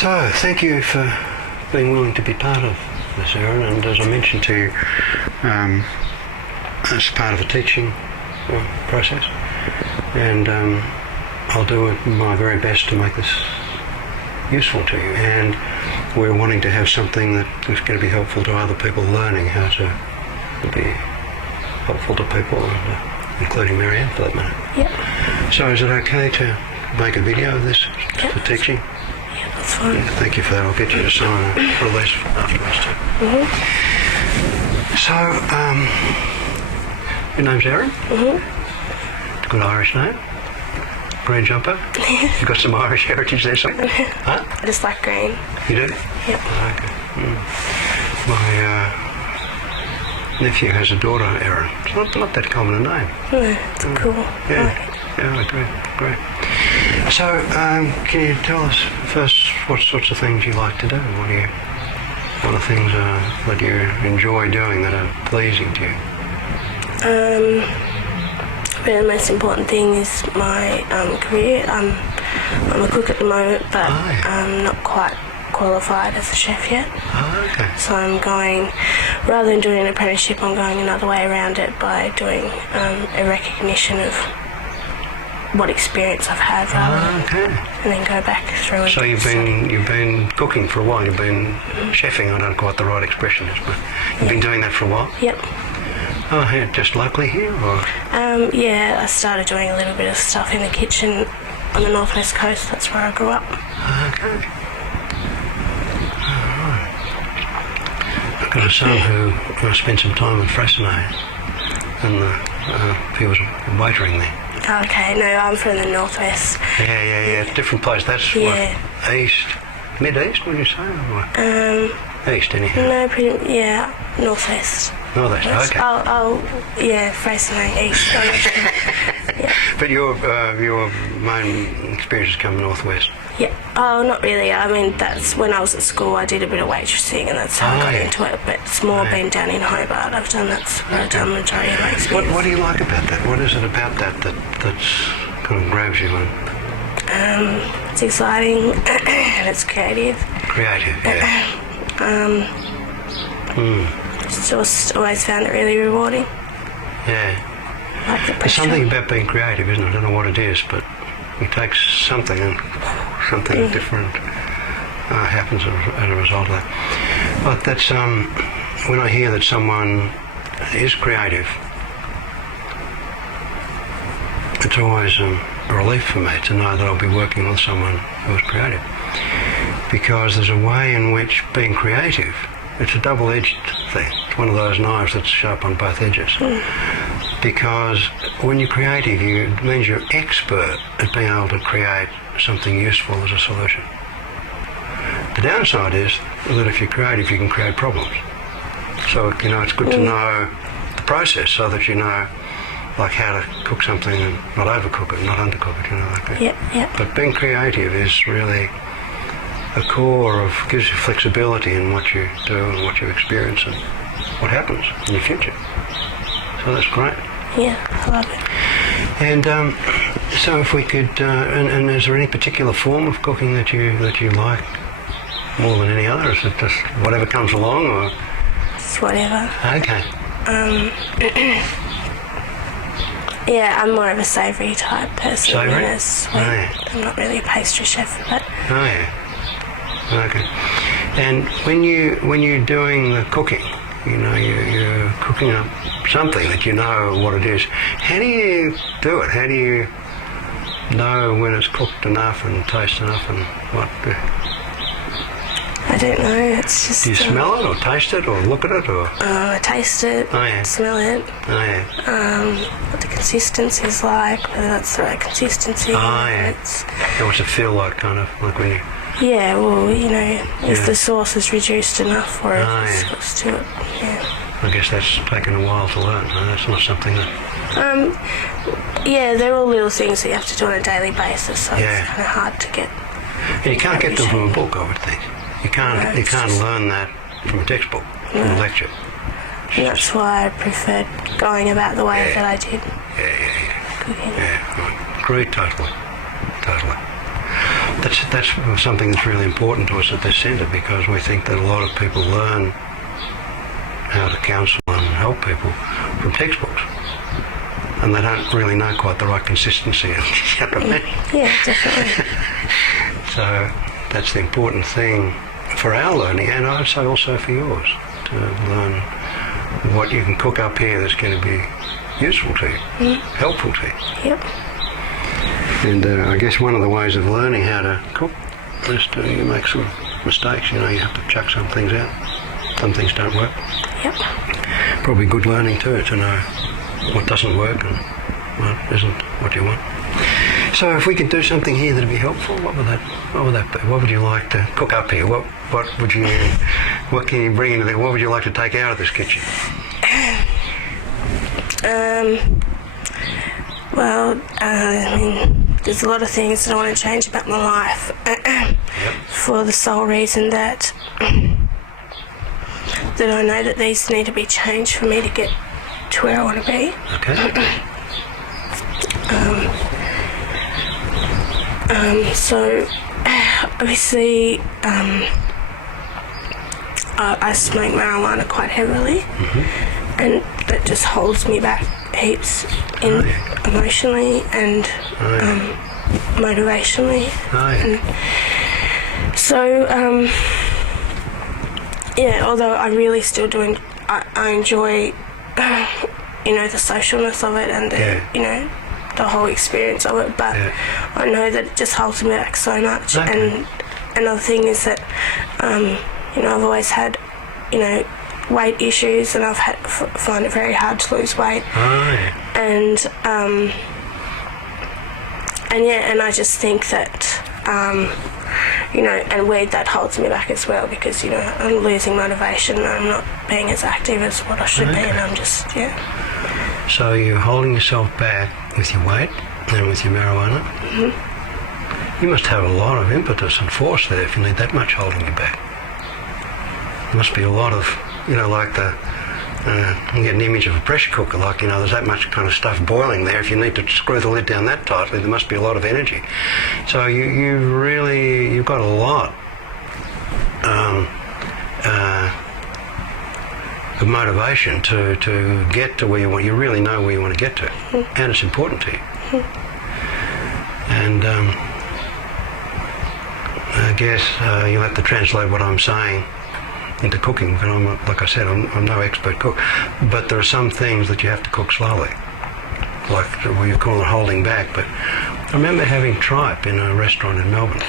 So, thank you for being willing to be part of this, Erin, and as I mentioned to you, it's part of the teaching process, and I'll do my very best to make this useful to you, and we're wanting to have something that is going to be helpful to other people learning how to be helpful to people, including Marianne for that matter. Yep. So is it okay to make a video of this for teaching? Yeah, that's fine. Yeah, thank you for that. I'll get you to sign a release afterwards too. So, your name's Erin? It's a good Irish name. Green jumper? You've got some Irish heritage there somewhere? Huh? I just like green. You do? Yep. Okay. My nephew has a daughter, Erin. It's not that common a name. No, it's cool. Yeah. Yeah, I agree. Great. So, can you tell us first what sorts of things you like to do? What are the things that you enjoy doing that are pleasing to you? The most important thing is my career. I'm a cook at the moment, but I'm not quite qualified as a chef yet. Oh, okay. So I'm going, rather than doing an apprenticeship, I'm going another way around it by doing a recognition of what experience I've had, and then go back through it. So you've been cooking for a while. You've been chefing. I don't know what the right expression is, but you've been doing that for a while. Yep. Oh, here, just locally here, or? Yeah, I started doing a little bit of stuff in the kitchen on the northwest coast. That's where I grew up. Okay. All right. I've got a son who spent some time in Freycinet, and he was waitering there. Okay, no, I'm from the northwest. Yeah. Different place. That's what, east, mid-east, would you say? Or what? East, anyhow. No, northwest. Northwest, okay. Freycinet, east. Yeah. But your main experiences come northwest. Yeah. Oh, not really. I mean, that's when I was at school. I did a bit of waitressing, and that's how I got into it. But it's more been down in Hobart. That's where I've done the majority of my experience. What do you like about that? What is it about that kind of grabs you? It's exciting and it's creative. Creative, yeah. Just always found it really rewarding. Yeah. Like the There's something about being creative, isn't it? I don't know what it is, but it takes something and something different happens as a result of that. But that's when I hear that someone is creative, it's always a relief for me to know that I'll be working with someone who is creative, because there's a way in which being creative, it's a double-edged thing. It's one of those knives that's sharp on both edges. Because when you're creative, it means you're expert at being able to create something useful as a solution. The downside is that if you're creative, you can create problems. So, it's good to know the process so that you know, like, how to cook something and not overcook it, not undercook it, like that. Yeah. But being creative is really a core of, gives you flexibility in what you do and what you experience and what happens in your future. So that's great. Yeah, I love it. And so if we could, and is there any particular form of cooking that you like more than any other? Is it just whatever comes along, or? It's whatever. Okay. Yeah, I'm more of a savoury type person Savoury? than a sweet. I'm not really a pastry chef, but. Oh yeah. Okay. And when you're doing the cooking, you're cooking up something that you know what it is. How do you do it? How do you know when it's cooked enough and taste enough and what? I don't know. It's just. Do you smell it or taste it or look at it or? I taste it. Oh yeah. Smell it. Oh yeah. What the consistency is like, whether that's the right consistency. Oh yeah. What's it feel like, kind of like when you? Yeah, well, if the sauce is reduced enough or if it's close to it, I guess that's taken a while to learn. No, that's not something that... they're all little things that you have to do on a daily basis, so it's kind of hard to get... And you can't get them from a book, I would think. You can't learn that from a textbook, from a lecture. And that's why I preferred going about the way that I did. Yeah. Cooking. Yeah, right. Agree totally. The that's something that's really important to us at this centre, because we think that a lot of people learn how to counsel and help people from textbooks, and they don't really know quite the right consistency. You know what I mean? Yeah, definitely. So that's the important thing for our learning, and I'd say also for yours, to learn what you can cook up here that's going to be useful to you, helpful to you. Yep. And I guess one of the ways of learning how to cook is to you make some mistakes. You know, you have to chuck some things out. Some things don't work. Yep. Probably good learning too, to know what doesn't work and what isn't what you want. So if we could do something here that'd be helpful, what would that be? What would you like to cook up here? What can you bring into there? What would you like to take out of this kitchen? Well, I mean, there's a lot of things that I want to change about my life. Yep. For the sole reason that I know that these need to be changed for me to get to where I want to be. Okay. So obviously I smoke marijuana quite heavily, and that just holds me back heaps emotionally and motivationally. So yeah, although I really still do, I enjoy you know, the socialness of it and the, you know, the whole experience of it, but I know that it just holds me back so much. And another thing is that you know, I've always had, you know, weight issues, and I've find it very hard to lose weight. And and I just think that you know, and weed, that holds me back as well, because, you know, I'm losing motivation and I'm not being as active as what I should be, and I'm just So you're holding yourself back with your weight and with your marijuana? You must have a lot of impetus and force there if you need that much holding you back. There must be a lot of, you know, like you get an image of a pressure cooker, like, you know, there's that much kind of stuff boiling there. If you need to screw the lid down that tightly, there must be a lot of energy. So you've got a lot of motivation to get to where you want. You really know where you want to get to, and it's important to you. And I guess you'll have to translate what I'm saying into cooking, but like I said, I'm no expert cook. But there are some things that you have to cook slowly, like what you call it holding back. But I remember having tripe in a restaurant in Melbourne,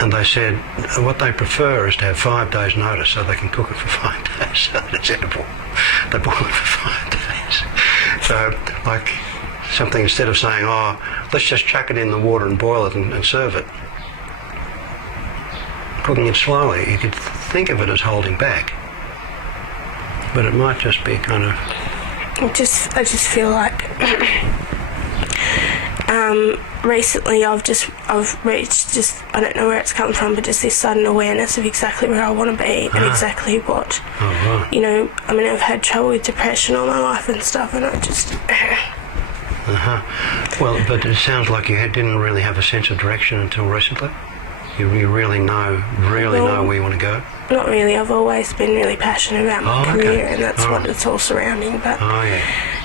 and they said what they prefer is to have 5 days notice so they can cook it for 5 days so that it's edible. They boil it for 5 days. So, like, something, instead of saying, oh, let's just chuck it in the water and boil it and serve it, cooking it slowly, you could think of it as holding back, but it might just be kind of... I just feel like recently I've reached just, I don't know where it's come from, but just this sudden awareness of exactly where I want to be and exactly what, you know, I mean, I've had trouble with depression all my life and stuff, and I just... Well, but it sounds like you didn't really have a sense of direction until recently. You really know where you want to go? Not really. I've always been really passionate about my career, and that's what it's all surrounding. But,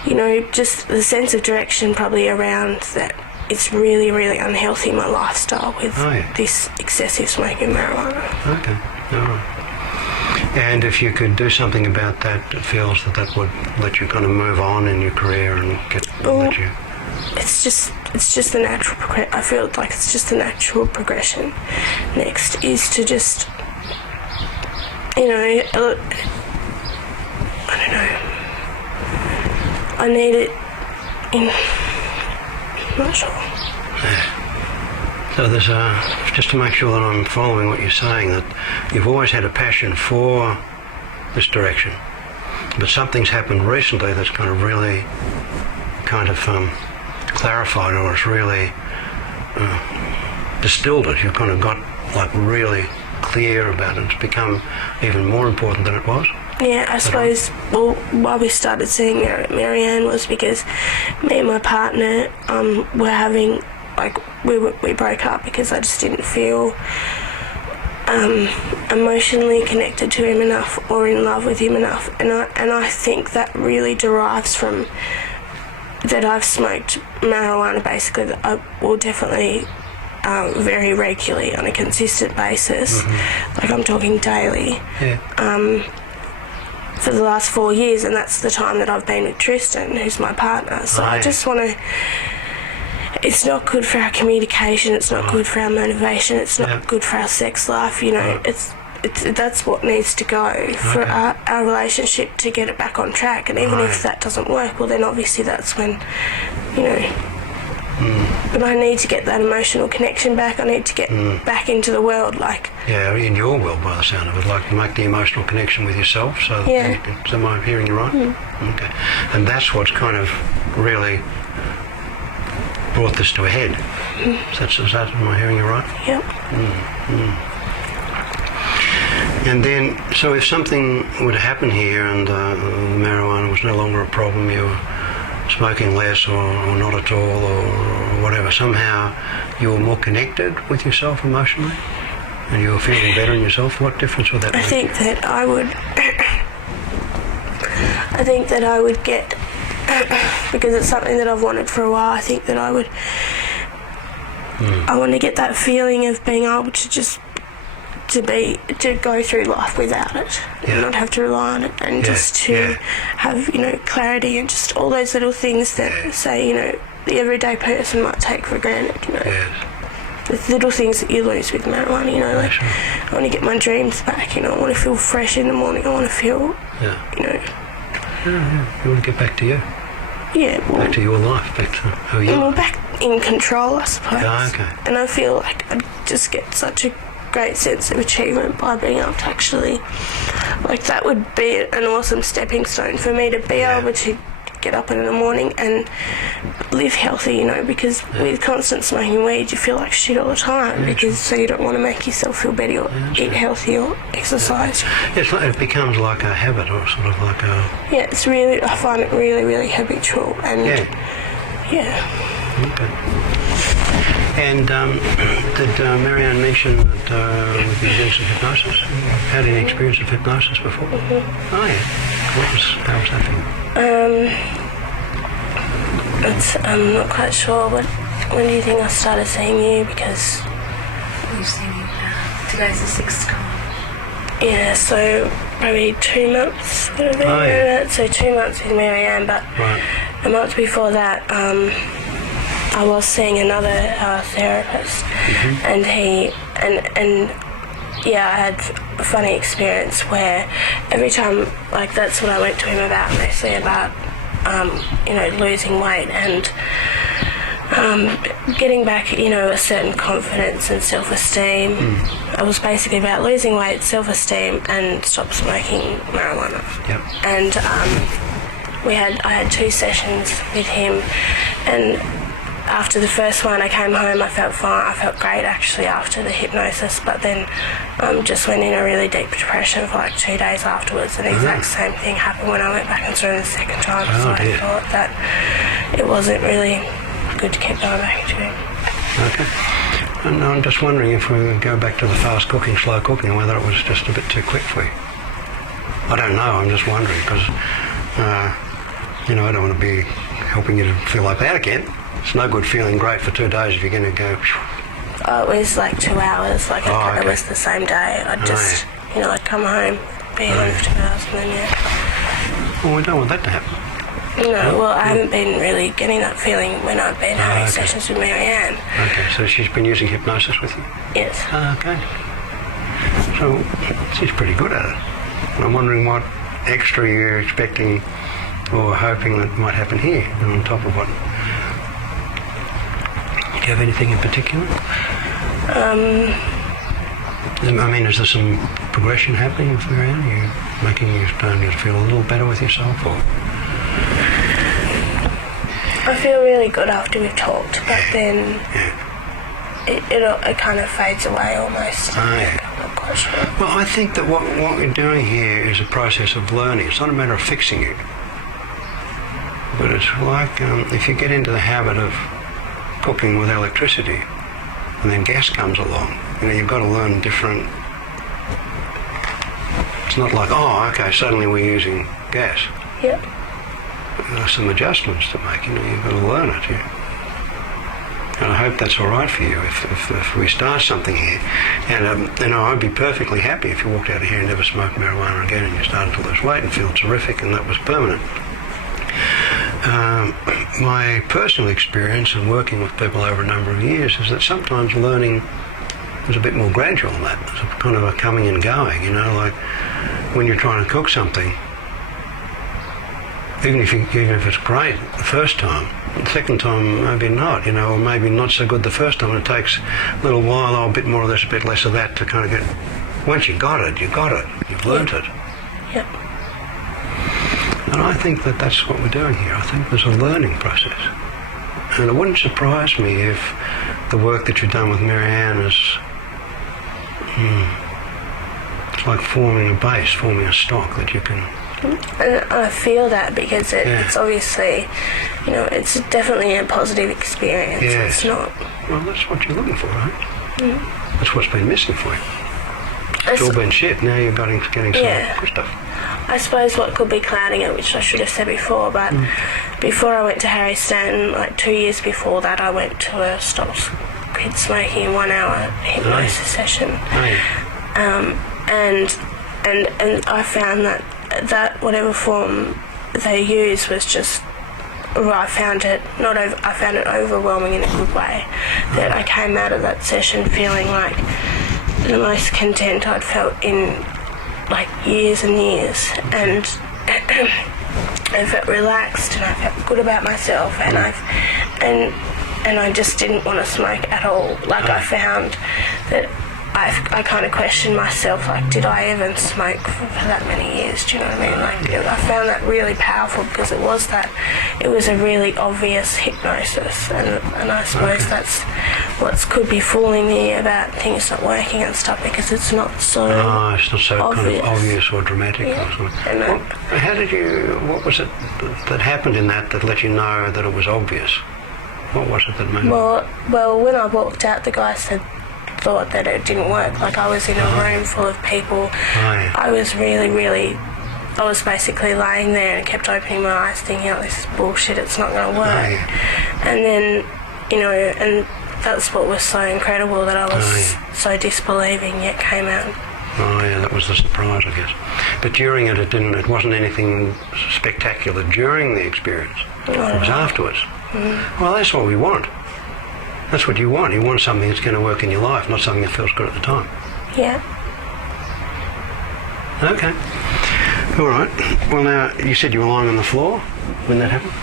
you know, just the sense of direction probably around that it's really, really unhealthy, my lifestyle, with this excessive smoking marijuana. Okay, all right. And if you could do something about that, it feels that would let you kind of move on in your career and let you... It's just the natural progression. I feel like it's just the natural progression. Next is to just, you know, I don't know. I need it in... I'm not sure. So there's just to make sure that I'm following what you're saying, that you've always had a passion for this direction, but something's happened recently that's kind of really clarified, or it's really distilled it. You've kind of got like really clear about it. It's become even more important than it was. Yeah, I suppose, well, why we started seeing Marianne was because me and my partner were having like we broke up because I just didn't feel emotionally connected to him enough or in love with him enough, and I think that really derives from that I've smoked marijuana basically, that I will definitely very regularly on a consistent basis, like I'm talking daily, for the last 4 years, and that's the time that I've been with Tristan, who's my partner. So I just want to, it's not good for our communication, it's not good for our motivation, it's not good for our sex life, you know, it's that's what needs to go for our relationship to get it back on track. And even if that doesn't work, well then obviously that's when, you know, but I need to get that emotional connection back. I need to get back into the world, like... Yeah, in your world by the sound of it, like make the emotional connection with yourself, so that am I hearing you right? Okay. And that's what's kind of really brought this to a head. Am I hearing you right? Yep. And then, so if something would happen here and marijuana was no longer a problem, you were smoking less or not at all or whatever, somehow you were more connected with yourself emotionally and you were feeling better in yourself, what difference would that make? I think that I would get, because it's something that I've wanted for a while, I think that I want to get that feeling of being able to just to go through life without it, and not have to rely on it, and just to have, you know, clarity and just all those little things that say, you know, the everyday person might take for granted, you know. The little things that you lose with marijuana, you know, like I want to get my dreams back, you know, I want to feel fresh in the morning, I want to feel, you know. You want to get back to you. Yeah. Well, back to your life, back to who you are. Well, back in control, I suppose. Okay. And I feel like I just get such a great sense of achievement by being able to actually, like, that would be an awesome stepping stone for me to be able to get up in the morning and live healthy, you know, because with constant smoking weed you feel like shit all the time, because so you don't want to make yourself feel better or eat healthy or exercise. It's like, it becomes like a habit or sort of like a... Yeah, it's really, I find it really, really habitual and Okay. And did Marianne mention that we've been doing some hypnosis? Had any experience of hypnosis before? Oh yeah. How was that for you? I'm not quite sure. When do you think I started seeing you? Because we've seen you now. Today's the 6th time. Yeah, so probably 2 months. So 2 months with Marianne, but a month before that, I was seeing another therapist, and I had a funny experience where every time, like, that's what I went to him about, mostly about, you know, losing weight and getting back, you know, a certain confidence and self-esteem. It was basically about losing weight, self-esteem, and stop smoking marijuana. And I had 2 sessions with him, and after the first one I came home, I felt fine, I felt great actually after the hypnosis, but then just went in a really deep depression for like 2 days afterwards, and the exact same thing happened when I went back and saw him the second time, so I thought that it wasn't really good to keep going back to him. Okay. And I'm just wondering if we go back to the fast cooking, slow cooking, whether it was just a bit too quick for you. I don't know, I'm just wondering, because, you know, I don't want to be helping you to feel like that again. It's no good feeling great for 2 days if you're going to go... Oh, it was like 2 hours, like it was the same day. I'd just, you know, I'd come home, be home for 2 hours, and then, Well, we don't want that to happen. No, well, I haven't been really getting that feeling when I've been having sessions with Marianne. Okay, so she's been using hypnosis with you? Yes. Okay. So she's pretty good at it. And I'm wondering what extra you're expecting or hoping that might happen here on top of what... Do you have anything in particular? I mean, is there some progression happening with Marianne? Are you starting to feel a little better with yourself, or...? I feel really good after we've talked, but then it kind of fades away almost. I'm not quite sure. Well, I think that what we're doing here is a process of learning. It's not a matter of fixing it. But it's like if you get into the habit of cooking with electricity, and then gas comes along. You've got to learn different. It's not like, oh, okay, suddenly we're using gas. Yep. There's some adjustments to make. You've got to learn it. And I hope that's all right for you if we start something here. And I'd be perfectly happy if you walked out of here and never smoked marijuana again, and you started to lose weight and feel terrific, and that was permanent. My personal experience in working with people over a number of years is that sometimes learning is a bit more gradual than that. It's a kind of a coming and going, like when you're trying to cook something, even if it's great the first time, the second time maybe not, or maybe not so good the first time. It takes a little while, a bit more of this, a bit less of that to kind of get. Once you got it, you've learnt it. Yep. And I think that that's what we're doing here. I think there's a learning process. And it wouldn't surprise me if the work that you've done with Marianne is it's like forming a base, forming a stock that you can. And I feel that because it's obviously, it's definitely a positive experience. Yes. It's not. Well, that's what you're looking for, right? Mm. That's what's been missing for you. It's all been shit. Now you're getting some good stuff. I suppose what could be clouding it, which I should have said before, but before I went to Harry Stanton, like 2 years before that, I went to a stop quit smoking 1 hour hypnosis session. And I found that whatever form they use was just, I found it overwhelming in a good way. That I came out of that session feeling like the most content I'd felt in like years and years, and I felt relaxed and I felt good about myself, and I just didn't want to smoke at all. Like I found that I kind of questioned myself, like, did I even smoke for that many years? Do you know what I mean? Like, I found that really powerful because it was a really obvious hypnosis, and I suppose that's what could be fooling me about things not working and stuff, because it's not so it's not so obvious. Kind of obvious or dramatic. Yeah. What was it that happened in that let you know that it was obvious? What was it that made Well, when I walked out, the guy thought that it didn't work. Like, I was in a room full of people. I was I was basically laying there and kept opening my eyes thinking, this is bullshit, it's not going to work. And then, and that's what was so incredible, that I was so disbelieving, yet came out. That was the surprise, I guess. But during it wasn't anything spectacular during the experience. It was afterwards. Well, that's what we want. That's what you want. You want something that's going to work in your life, not something that feels good at the time. Yeah. Okay. All right. Well, now, you said you were lying on the floor when that happened.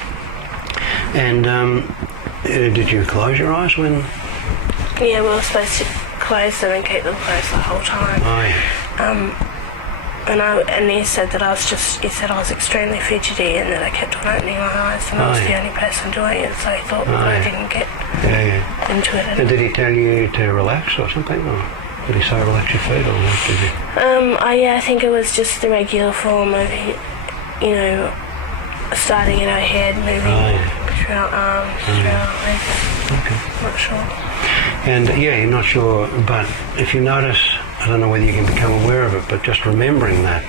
And did you close your eyes when... Yeah, we were supposed to close them and keep them closed the whole time. And he said that I was extremely fidgety, and that I kept on opening my eyes, and I was the only person doing it, so he thought that I didn't get into it. And did he tell you to relax or something, or did he say relax your feet, or what did he? I think it was just the regular form of, starting in our head, moving through our arms, through our legs. Okay. Not sure. And you're not sure, but if you notice, I don't know whether you can become aware of it, but just remembering that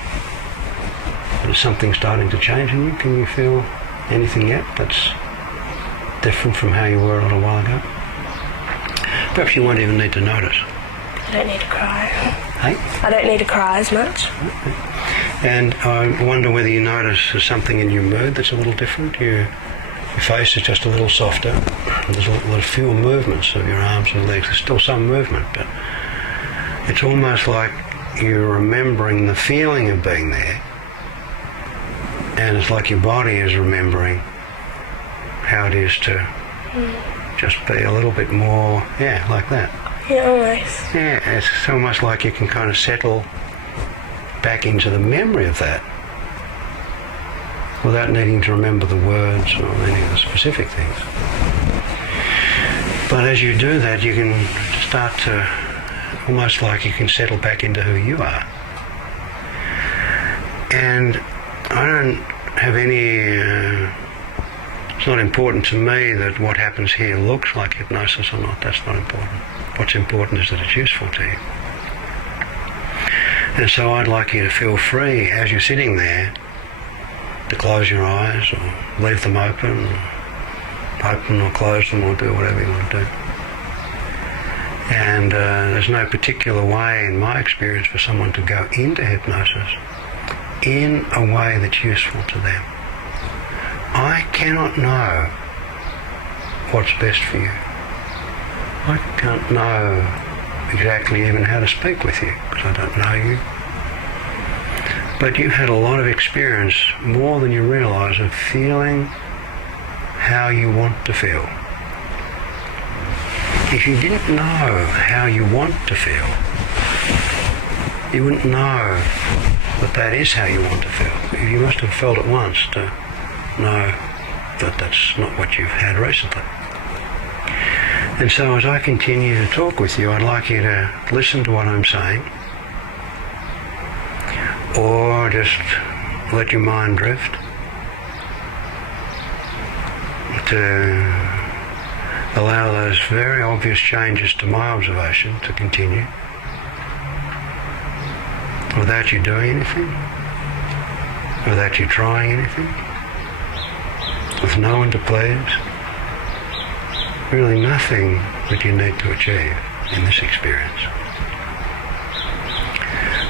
there's something starting to change in you. Can you feel anything yet that's different from how you were a little while ago? Perhaps you won't even need to notice. I don't need to cry. Hey? I don't need to cry as much. Okay. And I wonder whether you notice there's something in your mood that's a little different. Your face is just a little softer. There's a little fewer movements of your arms and legs. There's still some movement, but it's almost like you're remembering the feeling of being there, and it's like your body is remembering how it is to just be a little bit more, like that. Yeah, almost. Yeah, it's almost like you can kind of settle back into the memory of that without needing to remember the words or any of the specific things. But as you do that, you can start to, almost like you can settle back into who you are. And I don't have any It's not important to me that what happens here looks like hypnosis or not. That's not important. What's important is that it's useful to you. And so I'd like you to feel free as you're sitting there to close your eyes or leave them open or close them or do whatever you want to do. And there's no particular way in my experience for someone to go into hypnosis in a way that's useful to them. I cannot know what's best for you. I can't know exactly even how to speak with you because I don't know you. But you've had a lot of experience, more than you realise, of feeling how you want to feel. If you didn't know how you want to feel, you wouldn't know that that is how you want to feel. You must have felt it once to know that that's not what you've had recently. And so as I continue to talk with you, I'd like you to listen to what I'm saying, or just let your mind drift, to allow those very obvious changes to my observation to continue without you doing anything, without you trying anything, with no one to please, really nothing that you need to achieve in this experience.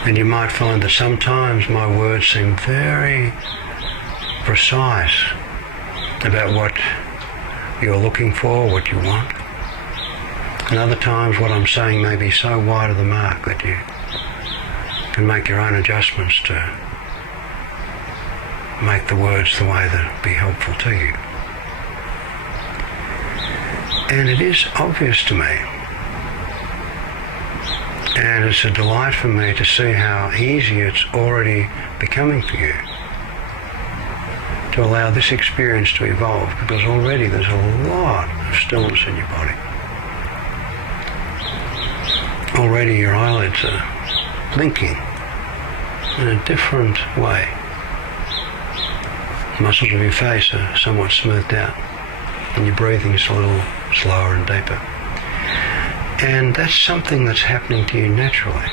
And you might find that sometimes my words seem very precise about what you're looking for, what you want. And other times what I'm saying may be so wide of the mark that you can make your own adjustments to make the words the way that will be helpful to you. And it is obvious to me, and it's a delight for me to see how easy it's already becoming for you to allow this experience to evolve, because already there's a lot of stillness in your body. Already your eyelids are blinking in a different way. The muscles of your face are somewhat smoothed out, and your breathing is a little slower and deeper. And that's something that's happening to you naturally.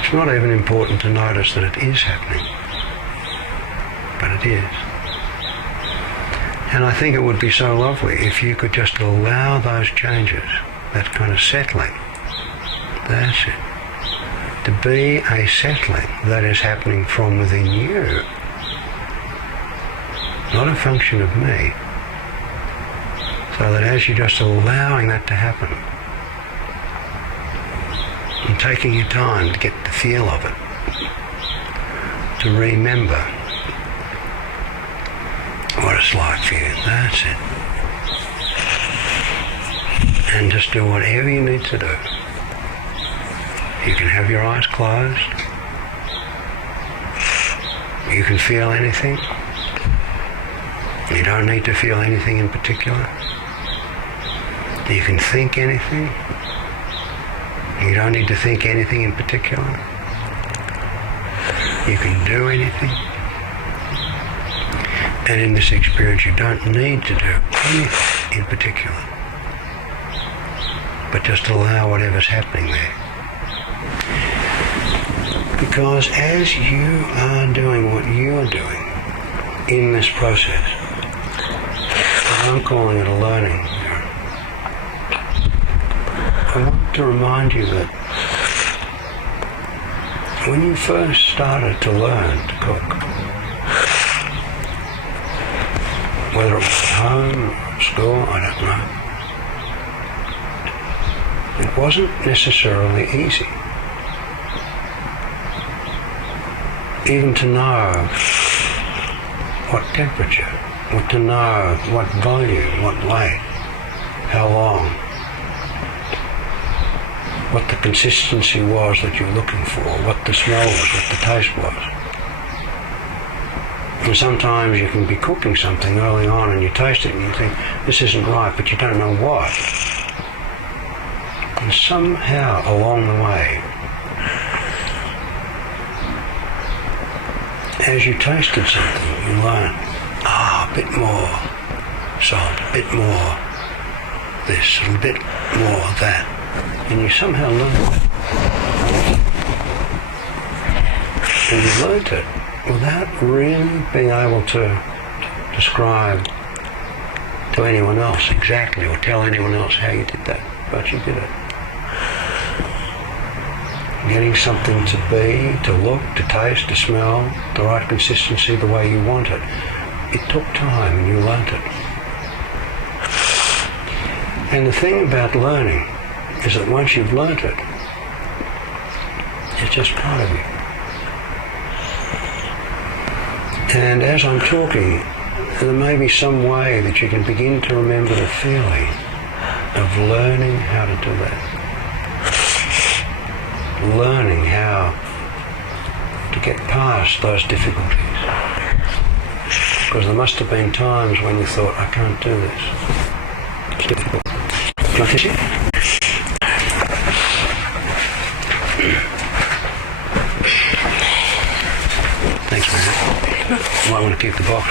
It's not even important to notice that it is happening, but it is. And I think it would be so lovely if you could just allow those changes, that kind of settling, that's it, to be a settling that is happening from within you, not a function of me. So that as you're just allowing that to happen and taking your time to get the feel of it, to remember what it's like for you, that's it. And just do whatever you need to do. You can have your eyes closed. You can feel anything. You don't need to feel anything in particular. You can think anything. You don't need to think anything in particular. You can do anything. And in this experience, you don't need to do anything in particular, but just allow whatever's happening there. Because as you are doing what you are doing in this process, I'm calling it a learning. I want to remind you that when you first started to learn to cook, whether it was at home or school, I don't know, it wasn't necessarily easy. Even to know what temperature, or to know what volume, what weight, how long, what the consistency was that you're looking for, what the smell was, what the taste was. And sometimes you can be cooking something early on and you taste it and you think, this isn't right, but you don't know what. And somehow along the way, as you tasted something, you learned a bit more salt, a bit more this, a bit more that. And you somehow learn it. And you learnt it without really being able to describe to anyone else exactly or tell anyone else how you did that, but you did it. Getting something to be, to look, to taste, to smell, the right consistency, the way you want it. It took time and you learnt it. And the thing about learning is that once you've learnt it, it's just part of you. And as I'm talking, there may be some way that you can begin to remember the feeling of learning how to do that. Learning how to get past those difficulties. Because there must have been times when you thought, I can't do this. It's difficult. Can I kiss you? Thanks, man. You might want to keep the box.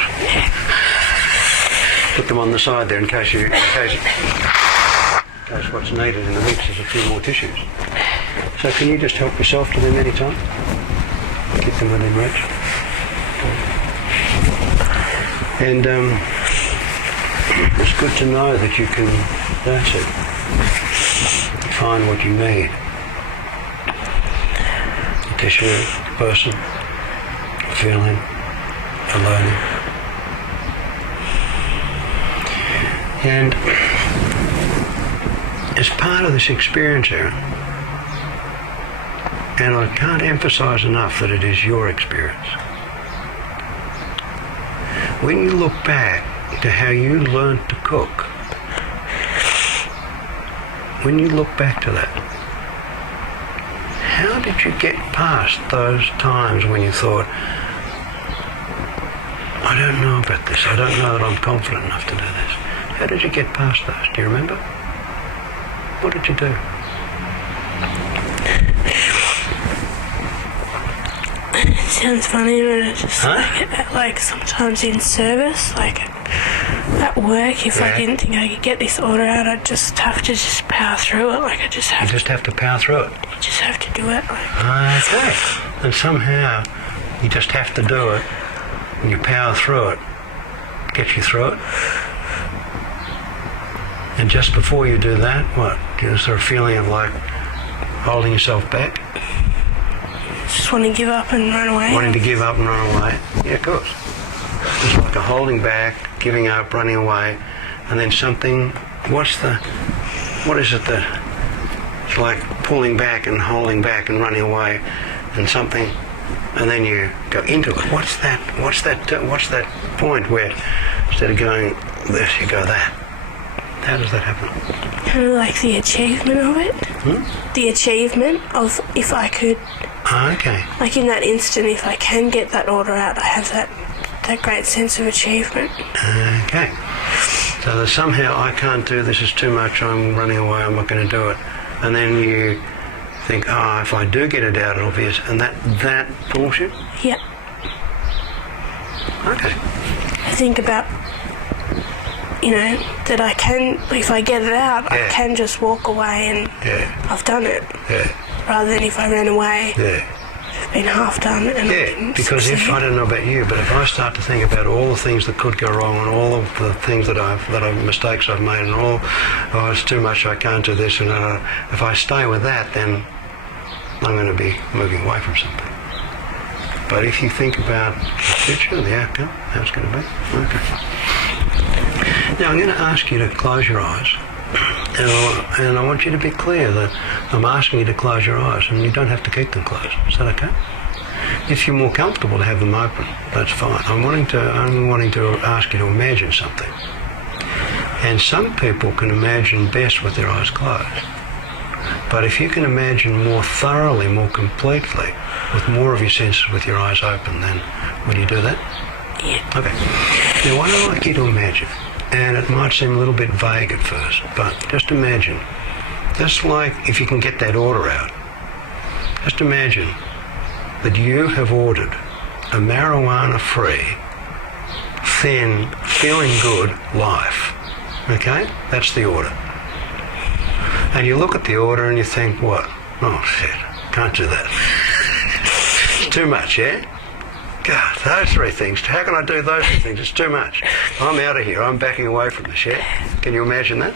Put them on the side there in case what's needed in the mix is a few more tissues. So can you just help yourself to them anytime? Keep them within reach. And it's good to know that you can, that's it, find what you need. A tissue, a person, a feeling, a learning. And as part of this experience, Aaron, and I can't emphasize enough that it is your experience. When you look back to how you learned to cook, when you look back to that, how did you get past those times when you thought, I don't know about this, I don't know that I'm confident enough to do this. How did you get past those? Do you remember? What did you do? It sounds funny, but it's just like sometimes in service, like at work, if I didn't think I could get this order out, I'd just have to just power through it. Like I just have. You just have to power through it. You just have to do it. Okay. And somehow you just have to do it, and you power through it, get you through it. And just before you do that, what? Is there a feeling of like holding yourself back? Just want to give up and run away. Wanting to give up and run away? Yeah, of course. It's like a holding back, giving up, running away, and then something, what is it that, it's like pulling back and holding back and running away, and something, and then you go into it. What's that point where instead of going this, you go that? How does that happen? Kind of like the achievement of it. The achievement of if I could. Oh, okay. Like in that instant, if I can get that order out, I have that great sense of achievement. Okay. So that somehow I can't do this, is too much, I'm running away, I'm not going to do it. And then you think, if I do get it out, it'll be, and that pulls you? Yeah. Okay. I think about, that I can, if I get it out, I can just walk away and I've done it. Yeah. Rather than if I ran away, it's been half done. And because succeed. if, I don't know about you, but if I start to think about all the things that could go wrong and all of the things that mistakes I've made and all, it's too much, I can't do this, and if I stay with that, then I'm going to be moving away from something. But if you think about the future, the outcome, how it's going to be, okay. Now I'm going to ask you to close your eyes, and I want you to be clear that I'm asking you to close your eyes, and you don't have to keep them closed. Is that okay? If you're more comfortable to have them open, that's fine. I'm wanting to ask you to imagine something. And some people can imagine best with their eyes closed. But if you can imagine more thoroughly, more completely, with more of your senses with your eyes open, then will you do that? Yeah. Okay. Now what I'd like you to imagine, and it might seem a little bit vague at first, but just imagine, just like if you can get that order out, just imagine that you have ordered a marijuana-free, thin, feeling good life. Okay? That's the order. And you look at the order and you think, what? Oh shit, can't do that. It's too much, yeah? God, those three things, how can I do those three things? It's too much. I'm out of here, I'm backing away from this, yeah? Can you imagine that?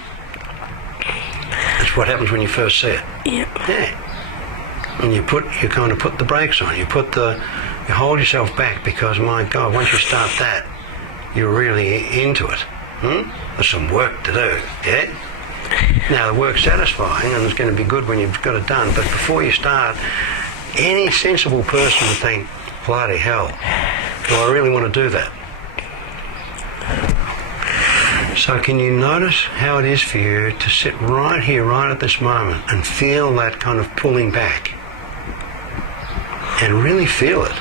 That's what happens when you first see it. Yep. Yeah. And you kind of put the brakes on, you hold yourself back because, my God, once you start that, you're really into it. There's some work to do, yeah? Now, the work's satisfying and it's going to be good when you've got it done, but before you start, any sensible person would think, bloody hell, do I really want to do that? So can you notice how it is for you to sit right here, right at this moment, and feel that kind of pulling back? And really feel it.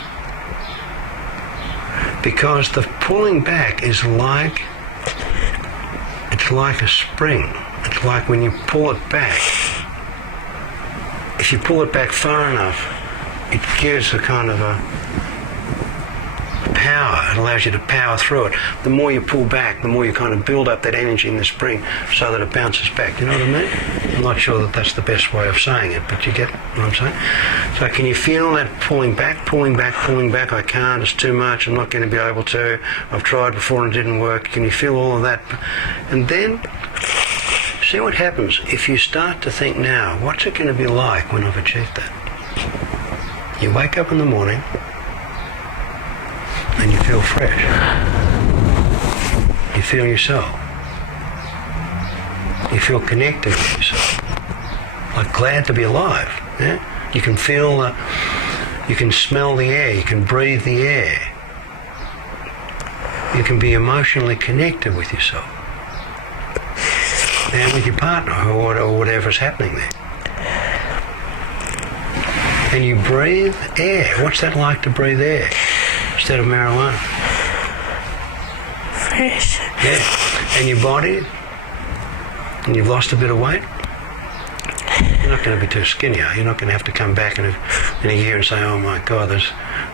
Because the pulling back is like, it's like a spring. It's like when you pull it back, if you pull it back far enough, it gives a kind of a power. It allows you to power through it. The more you pull back, the more you kind of build up that energy in the spring so that it bounces back. You know what I mean? I'm not sure that that's the best way of saying it, but you get what I'm saying? So can you feel that pulling back, pulling back, pulling back? I can't, it's too much, I'm not going to be able to. I've tried before and it didn't work. Can you feel all of that? And then see what happens if you start to think now, what's it going to be like when I've achieved that? You wake up in the morning and you feel fresh. You feel yourself. You feel connected with yourself. Like glad to be alive. Yeah? You can feel, you can smell the air, you can breathe the air. You can be emotionally connected with yourself. And with your partner or whatever's happening there. And you breathe air. What's that like to breathe air instead of marijuana? Fresh. Yeah. And your body, and you've lost a bit of weight, you're not going to be too skinny, are you? You're not going to have to come back in a year and say, oh my God,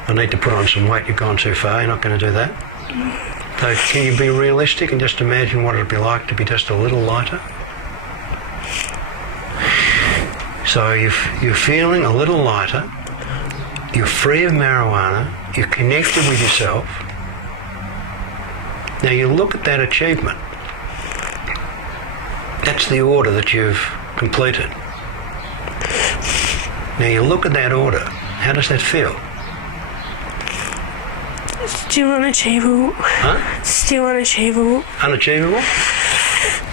I need to put on some weight, you've gone too far. You're not going to do that. So can you be realistic and just imagine what it would be like to be just a little lighter? So you're feeling a little lighter, you're free of marijuana, you're connected with yourself. Now you look at that achievement. That's the order that you've completed. Now you look at that order, how does that feel? Still unachievable. Huh? Still unachievable. Unachievable?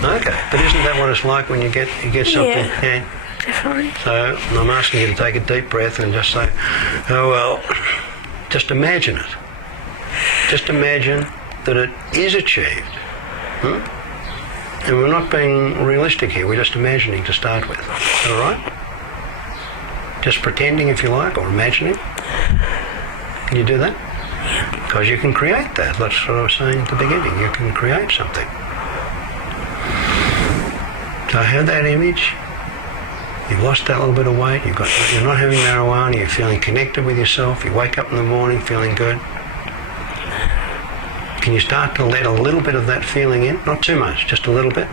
Okay, but isn't that what it's like when you get something? Yeah. Definitely. So I'm asking you to take a deep breath and just say, oh well, just imagine it. Just imagine that it is achieved. And we're not being realistic here, we're just imagining to start with. Is that all right? Just pretending if you like, or imagining. Can you do that? Because you can create that. That's what I was saying at the beginning. You can create something. So have that image. You've lost that little bit of weight. You're not having marijuana. You're feeling connected with yourself. You wake up in the morning feeling good. Can you start to let a little bit of that feeling in? Not too much, just a little bit.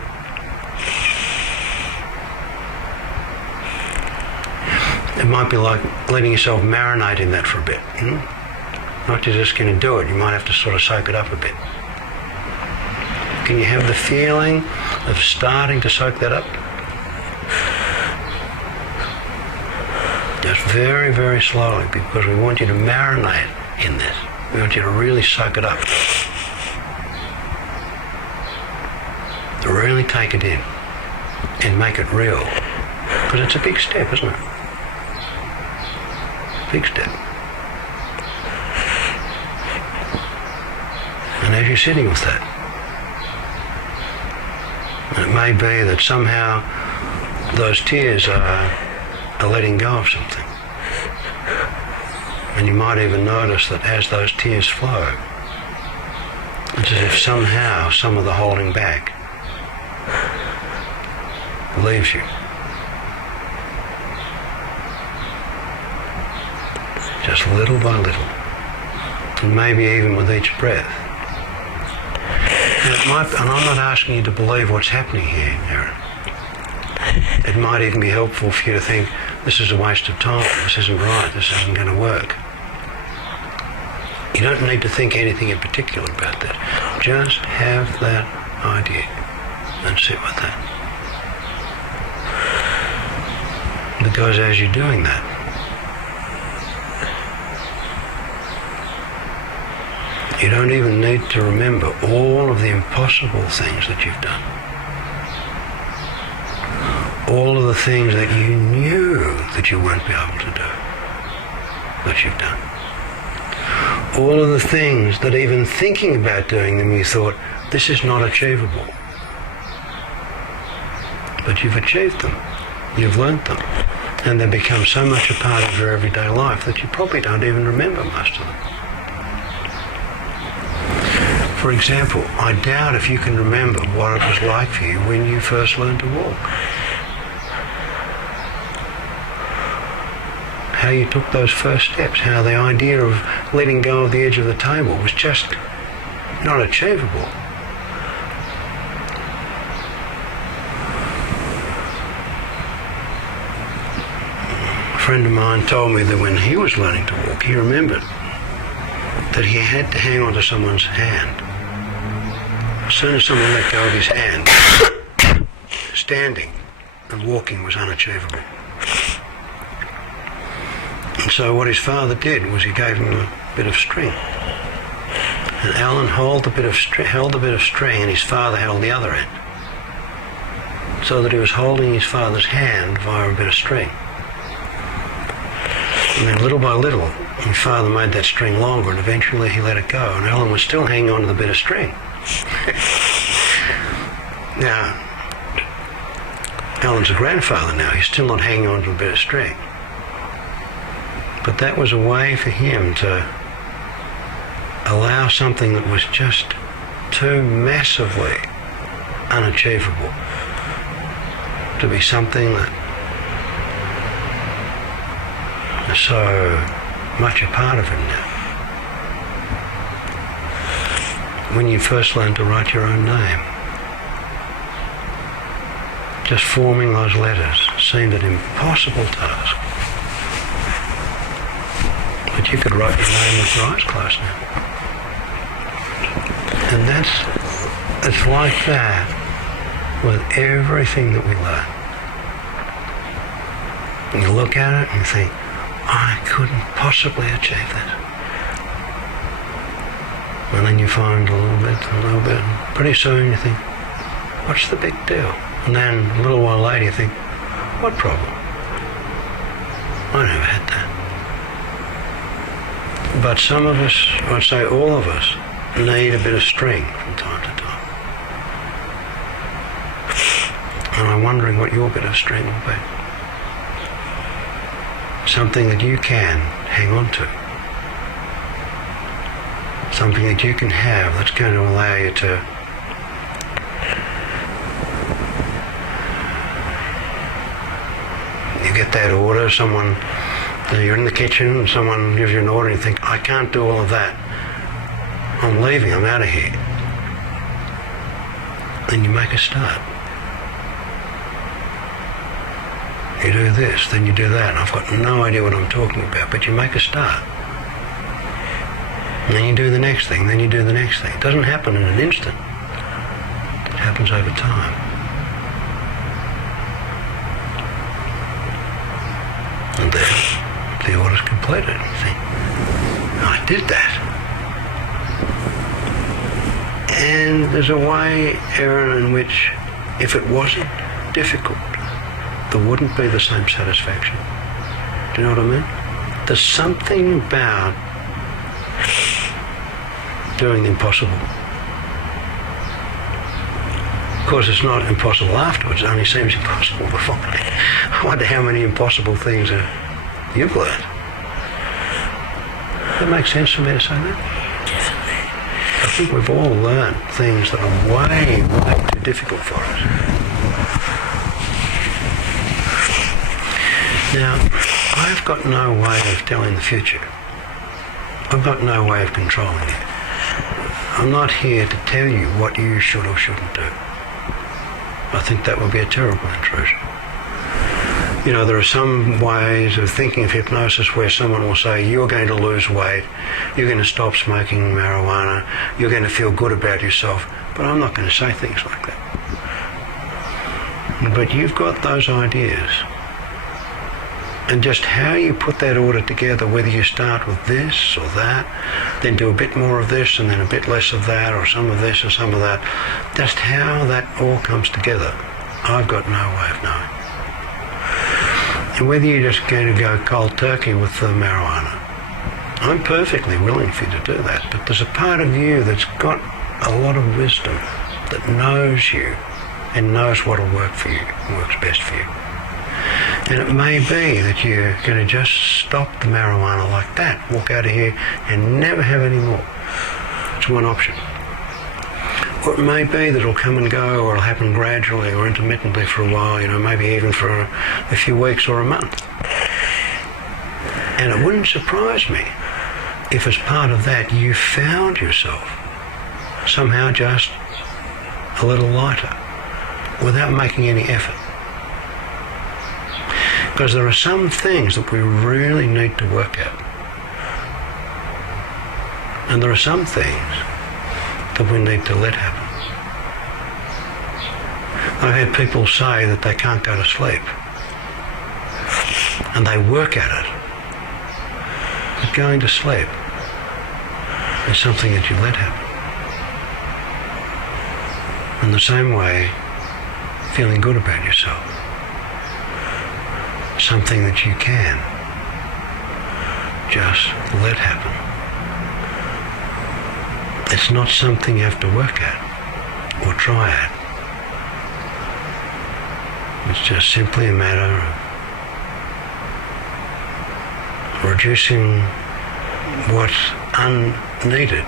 It might be like letting yourself marinate in that for a bit. Not just going to do it, you might have to sort of soak it up a bit. Can you have the feeling of starting to soak that up? Just very, very slowly, because we want you to marinate in this. We want you to really soak it up. Really take it in and make it real. Because it's a big step, isn't it? Big step. And as you're sitting with that, it may be that somehow those tears are letting go of something. And you might even notice that as those tears flow, it's as if somehow some of the holding back leaves you. Just little by little. And maybe even with each breath, and I'm not asking you to believe what's happening here, Erin. It might even be helpful for you to think, this is a waste of time, this isn't right, this isn't going to work. You don't need to think anything in particular about that. Just have that idea and sit with that. Because as you're doing that, you don't even need to remember all of the impossible things that you've done. All of the things that you knew that you won't be able to do, that you've done. All of the things that even thinking about doing them you thought, this is not achievable. But you've achieved them. You've learnt them. And they become so much a part of your everyday life that you probably don't even remember most of them. For example, I doubt if you can remember what it was like for you when you first learned to walk. How you took those first steps, how the idea of letting go of the edge of the table was just not achievable. A friend of mine told me that when he was learning to walk, he remembered that he had to hang on to someone's hand. As soon as someone let go of his hand, standing and walking was unachievable. And so what his father did was he gave him a bit of string. And Alan held the bit of string and his father held the other end. So that he was holding his father's hand via a bit of string. And then little by little, his father made that string longer and eventually he let it go. And Alan was still hanging on to the bit of string. Now, Alan's a grandfather now. He's still not hanging on to a bit of string. But that was a way for him to allow something that was just too massively unachievable to be something that is so much a part of him now. When you first learned to write your own name, just forming those letters seemed an impossible task. But you could write your name with your eyes closed now. And it's like that with everything that we learn. And you look at it and you think, I couldn't possibly achieve that. And then you find a little bit, and pretty soon you think, what's the big deal? And then a little while later you think, what problem? I never had that. But some of us, I'd say all of us, need a bit of string from time to time. And I'm wondering what your bit of string will be. Something that you can hang on to. Something that you can have that's going to allow you to you get that order, you're in the kitchen and someone gives you an order and you think, I can't do all of that. I'm leaving, I'm out of here. Then you make a start. You do this, then you do that, and I've got no idea what I'm talking about, but you make a start. And then you do the next thing, then you do the next thing. It doesn't happen in an instant. It happens over time. And then the order's completed. You think, I did that. And there's a way, Erin, in which if it wasn't difficult, there wouldn't be the same satisfaction. Do you know what I mean? There's something about doing the impossible. Of course, it's not impossible afterwards. It only seems impossible before. I wonder how many impossible things you've learned. Does that make sense for me to say that? Definitely. I think we've all learned things that are way, way too difficult for us. Now, I've got no way of telling the future. I've got no way of controlling it. I'm not here to tell you what you should or shouldn't do. I think that would be a terrible intrusion. You know, there are some ways of thinking of hypnosis where someone will say, you're going to lose weight, you're going to stop smoking marijuana, you're going to feel good about yourself, but I'm not going to say things like that. But you've got those ideas. And just how you put that order together, whether you start with this or that, then do a bit more of this and then a bit less of that, or some of this or some of that, just how that all comes together, I've got no way of knowing. And whether you're just going to go cold turkey with the marijuana, I'm perfectly willing for you to do that, but there's a part of you that's got a lot of wisdom, that knows you and knows what will work for you, works best for you. And it may be that you're going to just stop the marijuana like that, walk out of here and never have any more. It's one option. Or it may be that it'll come and go, or it'll happen gradually or intermittently for a while, you know, maybe even for a few weeks or a month. And it wouldn't surprise me if as part of that you found yourself somehow just a little lighter without making any effort. Because there are some things that we really need to work at. And there are some things that we need to let happen. I've had people say that they can't go to sleep. And they work at it. But going to sleep is something that you let happen. In the same way, feeling good about yourself. Something that you can just let happen. It's not something you have to work at or try at. It's just simply a matter of reducing what's unneeded,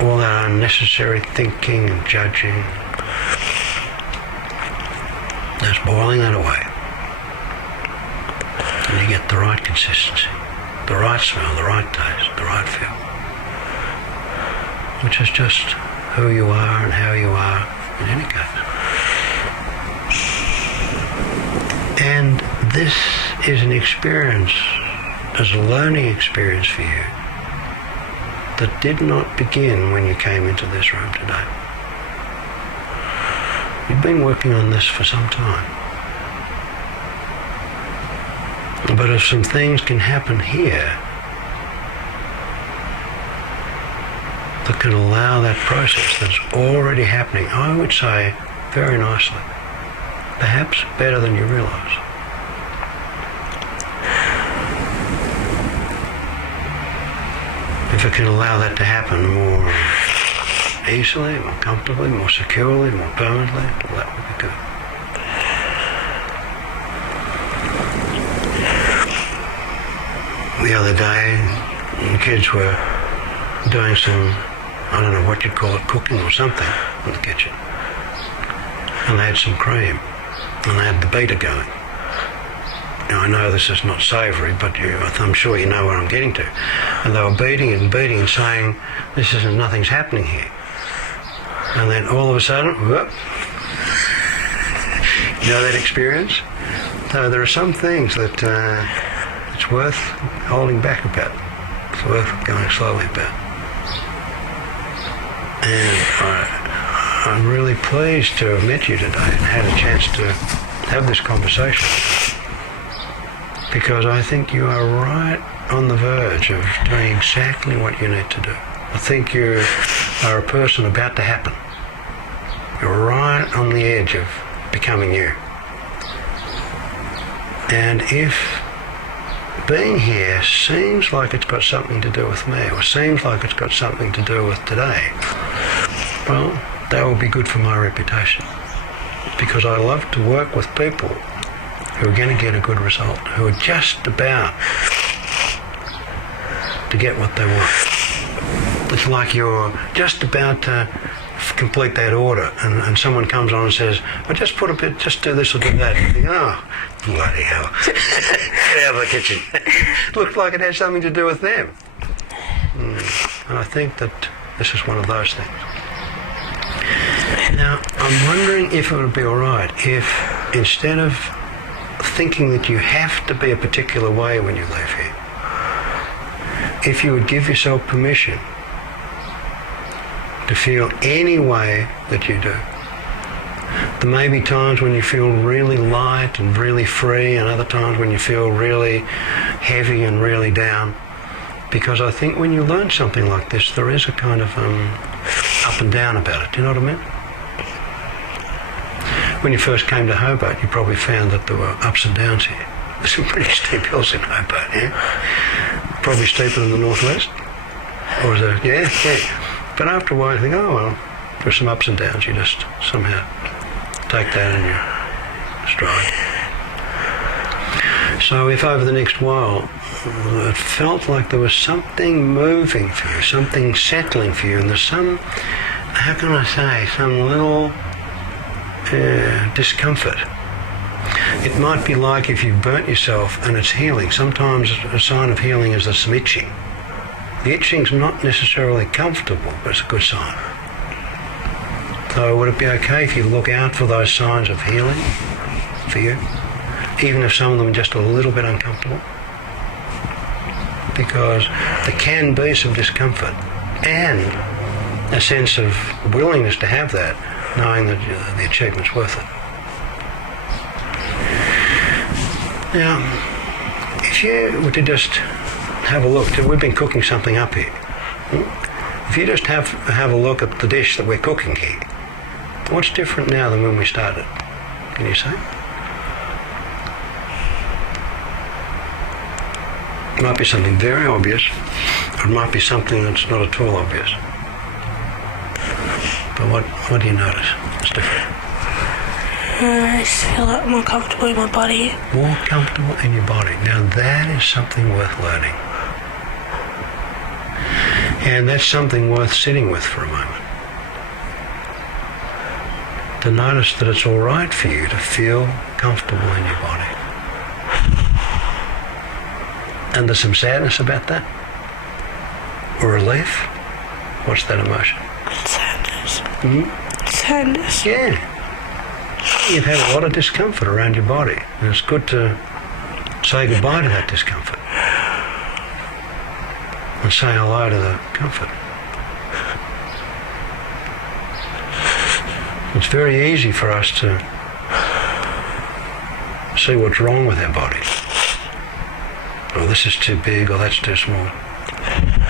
all that unnecessary thinking and judging, just boiling that away. And you get the right consistency, the right smell, the right taste, the right feel, which is just who you are and how you are in any case. And this is an experience, as a learning experience for you, that did not begin when you came into this room today. You've been working on this for some time. But if some things can happen here that can allow that process that's already happening, I would say very nicely, perhaps better than you realise. If it can allow that to happen more easily, more comfortably, more securely, more permanently, well, that would be good. The other day, the kids were doing some, I don't know what you'd call it, cooking or something in the kitchen. And they had some cream, and they had the beater going. Now, I know this is not savoury, but I'm sure you know where I'm getting to. And they were beating it and beating and saying, nothing's happening here. And then all of a sudden, whoop. You know that experience? So there are some things that it's worth holding back about. It's worth going slowly about. And I'm really pleased to have met you today and had a chance to have this conversation, because I think you are right on the verge of doing exactly what you need to do. I think you are a person about to happen. You're right on the edge of becoming you. And if being here seems like it's got something to do with me, or seems like it's got something to do with today, well, that will be good for my reputation. Because I love to work with people who are going to get a good result, who are just about to get what they want. It's like you're just about to complete that order, and someone comes on and says, just put a bit, just do this or do that. You think, oh, bloody hell. Get out of the kitchen. Looked like it had something to do with them. And I think that this is one of those things. Now, I'm wondering if it would be all right if, instead of thinking that you have to be a particular way when you leave here, if you would give yourself permission to feel any way that you do. There may be times when you feel really light and really free, and other times when you feel really heavy and really down. Because I think when you learn something like this, there is a kind of up and down about it. Do you know what I mean? When you first came to Hobart, you probably found that there were ups and downs here. There's some pretty steep hills in Hobart, yeah? Probably steeper than the northwest. Or is it? Yeah. But after a while, you think, oh, well, there's some ups and downs. You just somehow take that in your stride. So if over the next while it felt like there was something moving for you, something settling for you, and there's some, how can I say, some little discomfort. It might be like if you've burnt yourself and it's healing. Sometimes a sign of healing is there's some itching. The itching's not necessarily comfortable, but it's a good sign. So would it be okay if you look out for those signs of healing for you, even if some of them are just a little bit uncomfortable? Because there can be some discomfort and a sense of willingness to have that, knowing that the achievement's worth it. Now, if you were to just have a look, we've been cooking something up here. If you just have a look at the dish that we're cooking here, what's different now than when we started? Can you say? It might be something very obvious, or it might be something that's not at all obvious. But what do you notice? It's different. I just feel like more comfortable in my body. More comfortable in your body. Now that is something worth learning. And that's something worth sitting with for a moment. To notice that it's all right for you to feel comfortable in your body. And there's some sadness about that? Or relief? What's that emotion? Sadness. Mm-hmm. Sadness. Yeah. You've had a lot of discomfort around your body, and it's good to say goodbye to that discomfort and say hello to the comfort. It's very easy for us to see what's wrong with our bodies. Oh, this is too big, or that's too small.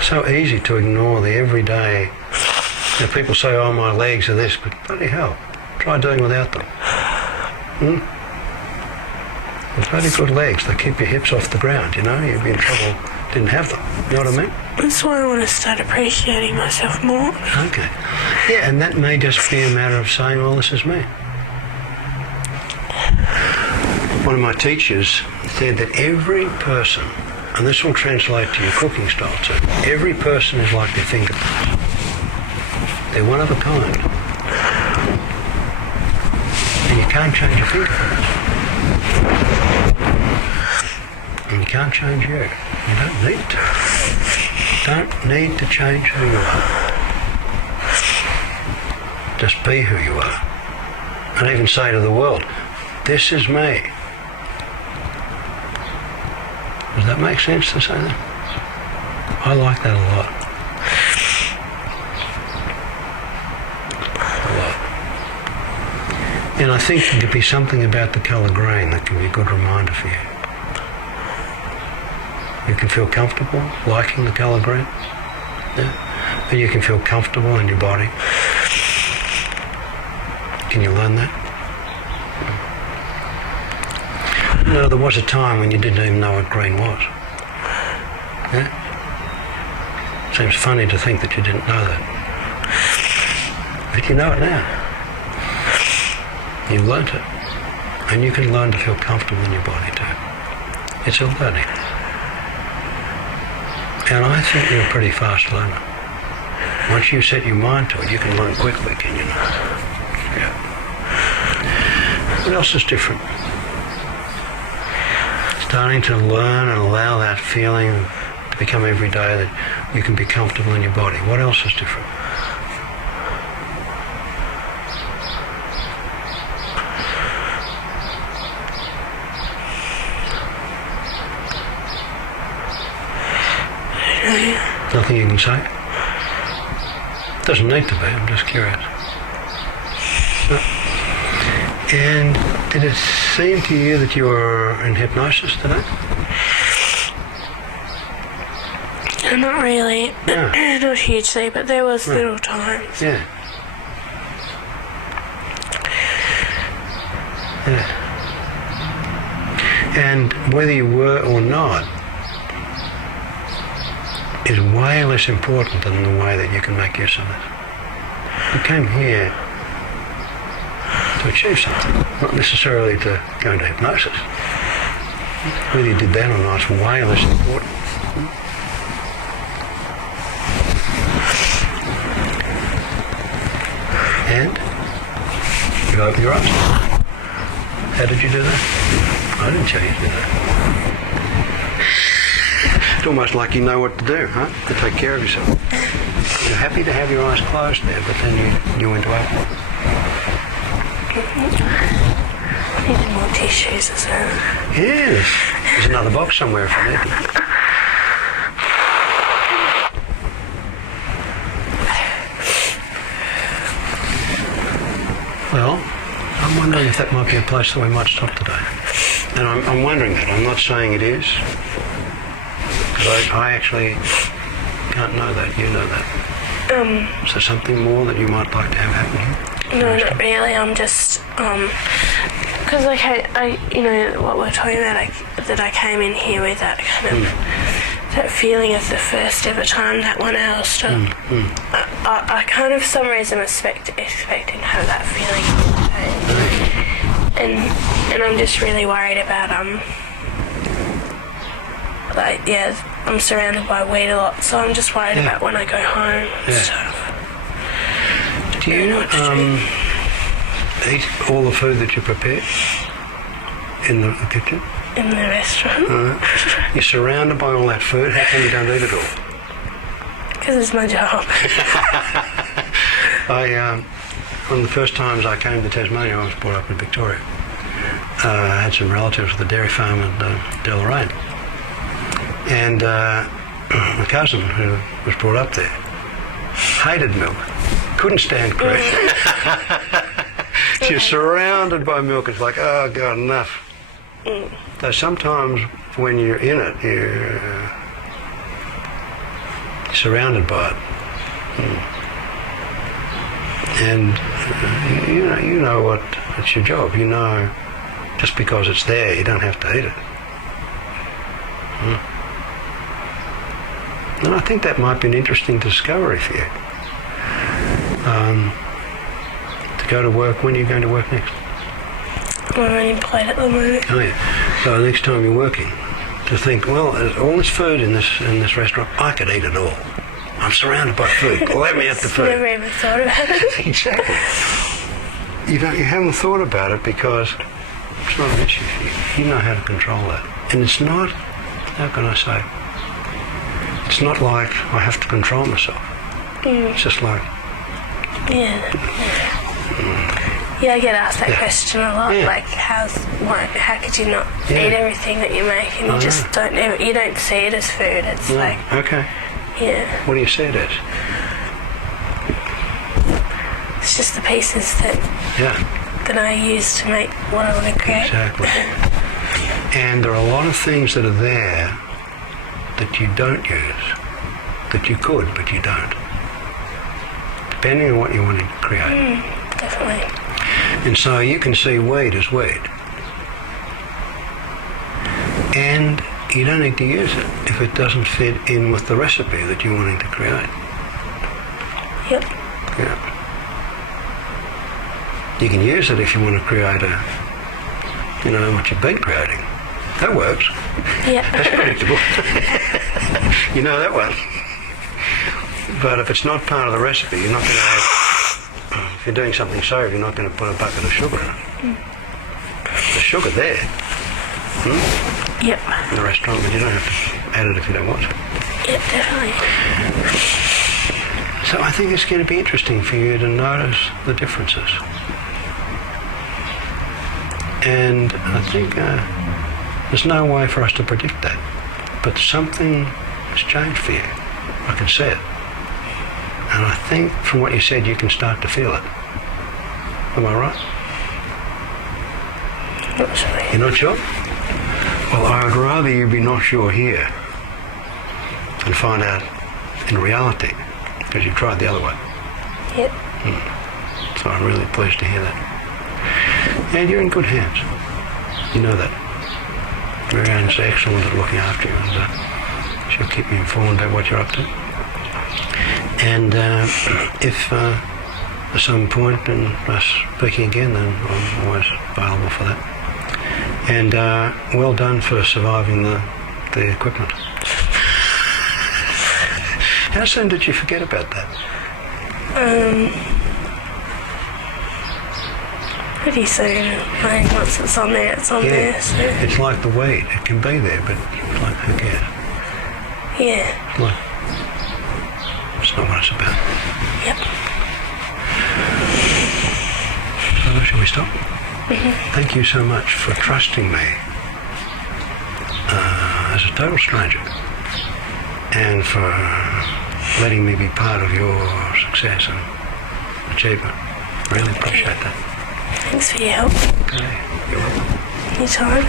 So easy to ignore the everyday. You know, people say, oh, my legs are this, but bloody hell, try doing without them. They're bloody good legs. They keep your hips off the ground, you know. You'd be in trouble didn't have them. You know what I mean? That's why I want to start appreciating myself more. Okay. Yeah, and that may just be a matter of saying, well, this is me. One of my teachers said that every person, and this will translate to your cooking style too, every person is like their fingerprints. They're one of a kind. And you can't change your fingerprints. And you can't change you. You don't need to. Don't need to change who you are. Just be who you are. And even say to the world, this is me. Does that make sense to say that? I like that a lot. A lot. And I think there could be something about the colour green that can be a good reminder for you. You can feel comfortable liking the colour green. Yeah. And you can feel comfortable in your body. Can you learn that? No, there was a time when you didn't even know what green was. Yeah? Seems funny to think that you didn't know that. But you know it now. You've learnt it. And you can learn to feel comfortable in your body too. It's a learning. And I think you're a pretty fast learner. Once you set your mind to it, you can learn quickly, can you not? Yeah. What else is different? Starting to learn and allow that feeling of to become every day that you can be comfortable in your body? What else is different? Nothing you can say? Doesn't need to be, I'm just curious. No. And did it seem to you that you were in hypnosis today? Not really. No. Not hugely, but there was little times. Yeah. Yeah. And whether you were or not is way less important than the way that you can make use of it. You came here to achieve something, not necessarily to go into hypnosis. Whether you did that or not is way less important. And you open your eyes. How did you do that? I didn't tell you to do that. It's almost like you know what to do, huh? To take care of yourself. You're happy to have your eyes closed there, but then you went to open them. I needed more tissues as well. Yes. There's another box somewhere if I need it. Well, I'm wondering if that might be a place that we might stop today. And I'm wondering that. I'm not saying it is. Because I actually can't know that. You know that. Is there something more that you might like to have happen here? No, not really. I'm just, because like I, you know, what we're talking about, that I came in here with that kind of, that feeling of the first ever time, that 1 hour stop. I kind of, for some reason, expecting to have that feeling all the time. And I'm just really worried about, like, yeah, I'm surrounded by weed a lot, so I'm just worried about when I go home and stuff. Do you eat all the food that you prepare in the kitchen? In the restaurant? You're surrounded by all that food. How come you don't eat it all? Because it's my job. One of the first times I came to Tasmania, I was brought up in Victoria. I had some relatives with a dairy farm at Deloraine. And my cousin, who was brought up there, hated milk. Couldn't stand cream. She's surrounded by milk. It's like, oh God, enough. So sometimes when you're in it, you're surrounded by it. And you know what, it's your job. You know, just because it's there, you don't have to eat it. And I think that might be an interesting discovery for you. To go to work. When are you going to work next? I'm unemployed at the moment. Oh yeah. So the next time you're working, to think, well, there's all this food in this restaurant, I could eat it all. I'm surrounded by food. Let me eat the food. Never even thought about it. Exactly. You haven't thought about it because it's not an issue for you. You know how to control that. And it's not, how can I say, it's not like I have to control myself. It's just like... Yeah, I get asked that question a lot, like how could you not eat everything that you make, and you just you don't see it as food, it's like... Okay. Yeah. What do you see it as? It's just the pieces that I use to make what I want to create. Exactly. And there are a lot of things that are there that you don't use, that you could, but you don't. Depending on what you're wanting to create. Definitely. And so you can see weed as weed. And you don't need to use it if it doesn't fit in with the recipe that you're wanting to create. Yep. Yeah. You can use it if you want to create what you've been creating. That works. Yeah. That's predictable. You know that one. But if it's not part of the recipe, you're not going to have, if you're doing something savoury, you're not going to put a bucket of sugar in it. There's sugar there. Yep. In the restaurant, but you don't have to add it if you don't want to. Yeah, definitely. So I think it's going to be interesting for you to notice the differences. And I think there's no way for us to predict that. But something has changed for you. I can see it. And I think from what you said, you can start to feel it. Am I right? Not sure. You're not sure? Well, I would rather you be not sure here and find out in reality, because you've tried the other way. Yep. So I'm really pleased to hear that. And you're in good hands. You know that. Marianne's excellent at looking after you, and she'll keep you informed about what you're up to. And if at some point in us speaking again, then I'm always available for that. And well done for surviving the equipment. How soon did you forget about that? Pretty soon. Like once it's on there, it's on there. So. It's like the weed. It can be there, but like who cares? Yeah. Like, it's not what it's about. Yep. So shall we stop? Thank you so much for trusting me as a total stranger, and for letting me be part of your success and achievement. Really appreciate that. Thanks for your help. Okay, you're welcome. Anytime.